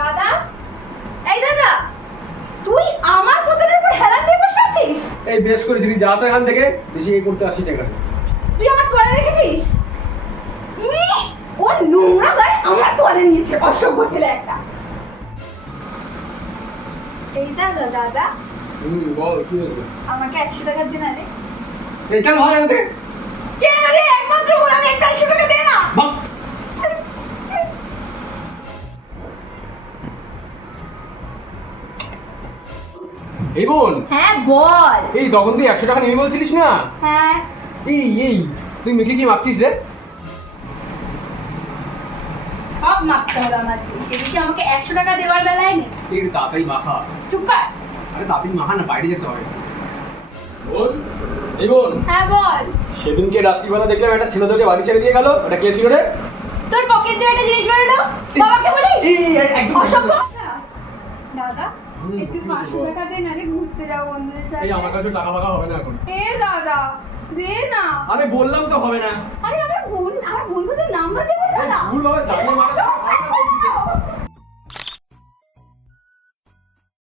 দাদা, এই দাদা, তুই আমার বোতলের উপর হেলান দিয়ে বসে আছিস? এই বেশ করেছিস, যা তো এখান থেকে, বেশি এই করতে আসিস এখানে। তুই আমার তোয়ালে রেখেছিস? ও নোংরা গায়ে আমার তোয়ালে নিয়েছে, অসভ্য ছেলে একটা। এই দাদা, দাদা বল কি হয়েছে? আমাকে 100 টাকা দে না রে। এটা ভাই আনতে কেন রে, একমাত্র বোন, আমি একটা 100 টাকা দে না। বাপ। এই বোন, হ্যাঁ বল। এই তখন তুই 100 টাকা নিবি বলছিলিস না? হ্যাঁ, এই তুই মেয়েকে কি মাপছিস রে? সব মাপতে হবে আমার, সেদিকে আমাকে 100 টাকা দেওয়ার বেলায় নেই। একটু তাড়াতাড়ি মাখা। চুপ কর। আরে তাড়াতাড়ি মাখা না, বাইরে যেতে হবে। বোন, এই বোন, হ্যাঁ বল। সেদিনকে রাত্রিবেলা দেখলাম একটা ছেলে তোকে বাড়ি ছেড়ে দিয়ে গেল, ওটা কে ছিল রে? তোর পকেট দিয়ে একটা জিনিস বেরোলো, বাবাকে বলি একদম অসভ্য। দাদা, হুম, একটু ঠিক আছে, 500 বল। টাকা দে না রে, ঘুরতে যাবো বন্ধুদের সাথে। এই আমার কাছে টাকা ফাকা হবে না এখন। এ দাদা, দে না। আরে বললাম তো হবে না। আরে আমার বন্ধুদের নাম্বার দে দাদা। ভুল হবে, জানি না।